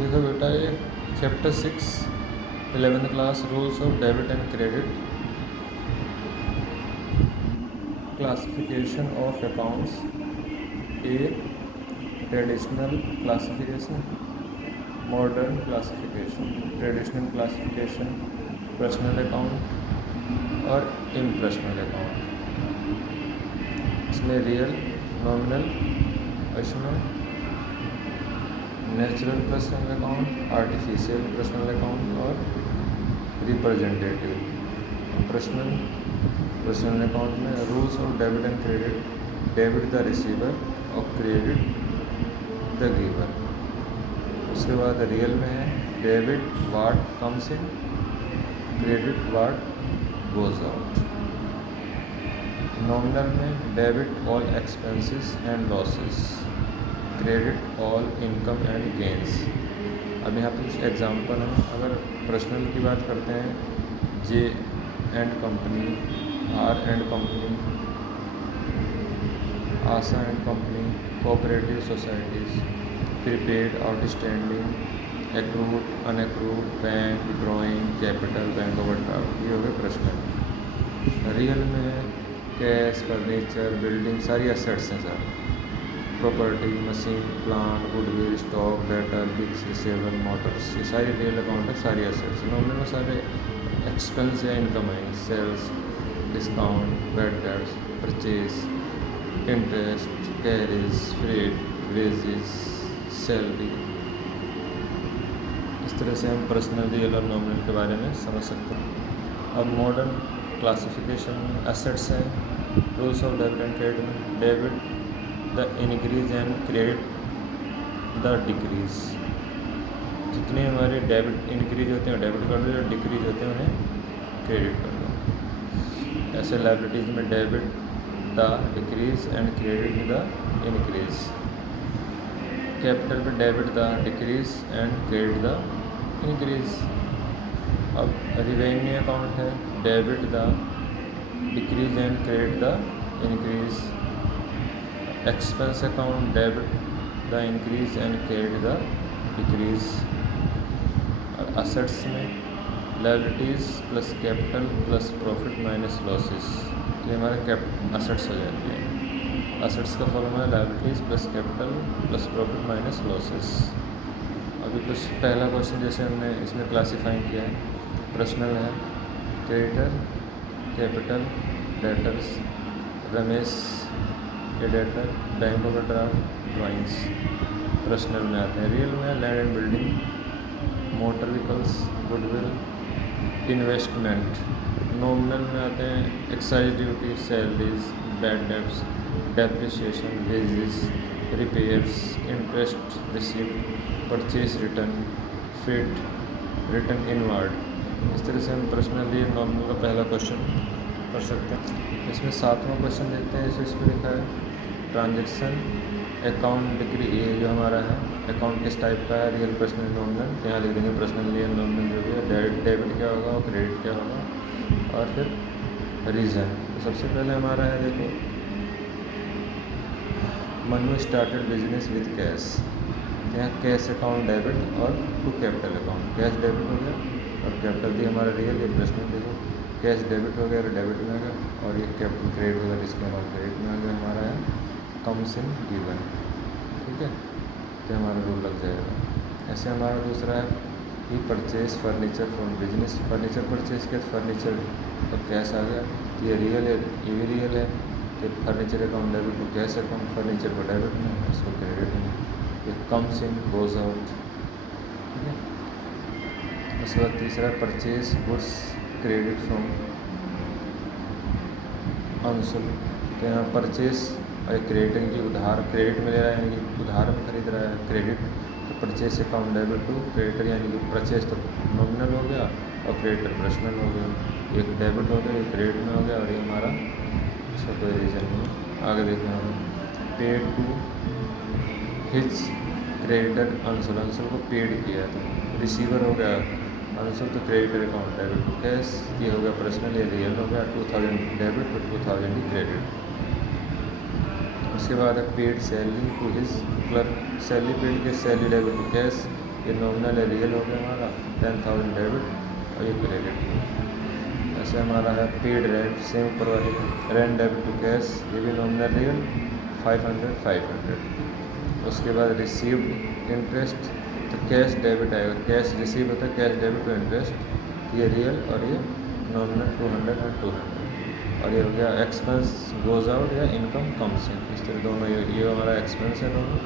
देखो बेटा, ये chapter 6 11th class rules of debit and credit, classification of accounts, A traditional classification, modern classification, traditional classification, personal account और impersonal account. इसमें real, nominal, इसमें natural personal account, artificial personal account और representative personal account में rules of debit and credit, debit the receiver और credit the giver. उसके बाद real में है debit what comes in, credit what goes out. Nominal में debit all expenses and losses, credit all income and gains. अब यहाँ पे कुछ एग्जांपल हैं। अगर पर्सनल की बात करते हैं, J and company, R and company, Asha and company, cooperative societies, prepaid, outstanding, accrued, unaccrued, bank, drawing, capital, bank overdraft, ये हो गए पर्सनल। रियल में कैश, फर्नीचर, बिल्डिंग, सारी एसेट्स हैं sir. Property, machine, plant, goodwill, stock, debtor, bills, receivable, motors, ये सारी real account है, सारी एसेट्स। नॉमिनल में सारे एक्सपेंस या इनकम है, sales, discount, bad debts, purchase, interest, carriage, freight, wages, salary. इस तरह से हम पर्सनल, रियल और नॉमिनल के बारे में समझ सकते हैं। अब मॉडर्न क्लासिफिकेशन में एसेट्स हैं, rules of debit and credit में debit the increase and credit the decrease. जितने हमारे डेबिट इंक्रीज होते हैं डेबिट कर दो, जो डिक्रीज होते हैं उन्हें क्रेडिट कर दो। ऐसे लायबिलिटीज़ में debit the decrease and credit the increase. Capital पे debit the decrease and credit the increase. अब रिवेन्यू अकाउंट है, debit the decrease and credit the increase. Expense account, debit the increase and credit the decrease. और assets में liabilities plus capital plus profit minus losses, ये हमारे assets हो जाती है। Assets का फॉर्मूला है liabilities plus capital plus profit minus losses. अभी कुछ पहला क्वेश्चन जैसे हमने इसमें क्लासीफाई किया है, पर्सनल है, क्रेडिटर, कैपिटल, डेटर्स, रमेश ये debtor, bank overdraft, drawings. Personal में आते हैं। रियल में land and building, motor vehicles, goodwill, investment. Nominal में आते हैं excise duty, salaries, bad debts, depreciation, wages, repairs, interest received, purchase return, fit, return inward. इस तरह से हम पर्सनल रियल नॉमिनल का पहला क्वेश्चन कर सकते हैं। इसमें 7वां क्वेश्चन देखते हैं। इसे इसमें लिखा है ट्रांजैक्शन अकाउंट डिग्री, ये जो हमारा है अकाउंट किस टाइप का है, रियल, पर्सनल, नॉमिनल। तो यहाँ लिख देंगे पर्सनल, रियल, नॉमिनल जो भी है। डेबिट क्या होगा और क्रेडिट क्या होगा और फिर रीज़न। तो सबसे पहले हमारा है, देखो, Manu started business with cash. यहाँ कैश अकाउंट डेबिट और to capital account. Cash debit हो गया और कैपिटल भी हमारा रियल, ये पर्सनल। देखो कैश डेबिट हो गया और डेबिट में आ गया, और ये कैपिटल क्रेडिट होगा जिसके हमारा क्रेडिट में आ गया। हमारा है कम्स इन गिवन, ठीक है, तो हमारा रूल लग जाएगा। ऐसे हमारा दूसरा है कि purchase furniture from business. Furniture purchase किया, फर्नीचर तो कैश आ गया, तो ये रियल है, ये भी रियल है। तो फर्नीचर अकाउंट डेबिट को कैश अकाउंट, फर्नीचर को डेबिट में, इसको क्रेडिट में। ये कम्स इन गोज आउट, ठीक है। उसके बाद तीसरा purchase goods credit from Anshul. तो यहाँ परचेज और क्रेडिट की उधार, क्रेडिट में ले रहा है यानी कि उधार में खरीद रहा है, क्रेडिट। तो purchase account debit to creditor, यानी कि परचेज तो नॉमिनल हो गया और क्रेडिटर पर्सनल हो गया। एक डेबिट हो गया, एक क्रेडिट में हो गया, और ये हमारा इसका कोई रीज़न नहीं। आगे देखें हम, paid to his creditor Anshul, Anshul को पेड किया था। रिसीवर हो गया अंशुल, तो creditor account debit to cash, ये हो गया पर्सनल, ये रियल हो गया। 2000 डेबिट तो 2000 ही क्रेडिट। उसके बाद है paid salary to his clerk, salary paid के, सैलरी डेबिट टू कैश, ये नॉमिनल है रियल हो गया हमारा 10,000 डेबिट और ये क्रेडिट। ऐसे हमारा है पेड रेंट, सेम ऊपर वाली रेंट डेबिट टू कैश, ये भी नॉमिनल रियल 500। उसके बाद रिसीव्ड इंटरेस्ट, तो कैश डेबिट आएगा, कैश रिसीव होता है, कैश डेबिट टू इंटरेस्ट, ये रियल और ये नॉमिनल 200 और 200। और ये हो गया एक्सपेंस गोज आउट या इनकम कम्स इन, इस तरह दोनों ये हमारा एक्सपेंस है दोनों,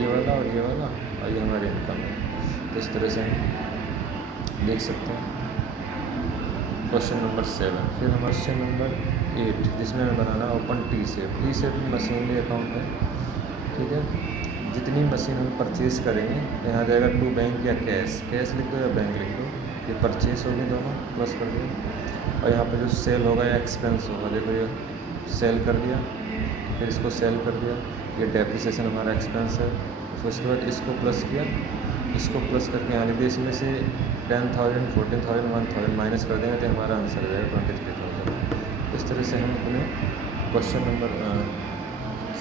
ये वाला और ये वाला, और ये हमारी इनकम है। तो इस तरह से हम देख सकते हैं क्वेश्चन नंबर 7। फिर हमारा क्वेश्चन नंबर 8 जिसमें हमें बनाना ओपन टी सेप। टी सेप मशीनरी अकाउंट है, ठीक है। जितनी मशीन हम परचेज करेंगे यहाँ जाएगा टू बैंक या कैश, कैश लिख दो या बैंक लिख दो, ये परचेज होगी दोनों प्लस कर दिया। और यहाँ पे जो सेल होगा या एक्सपेंस होगा, देखो ये सेल कर दिया, फिर इसको सेल कर दिया, ये डेप्रिसिएशन हमारा एक्सपेंस है। फिर उसके बाद इसको प्लस किया, इसको प्लस करके यहाँ लिख दिया, इसमें से 10,000 14,000 1,000 माइनस कर देंगे तो हमारा आंसर आ जाएगा 23,000। इस तरह से हम अपने क्वेश्चन नंबर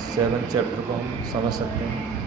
7 चैप्टर को हम समझ सकते हैं।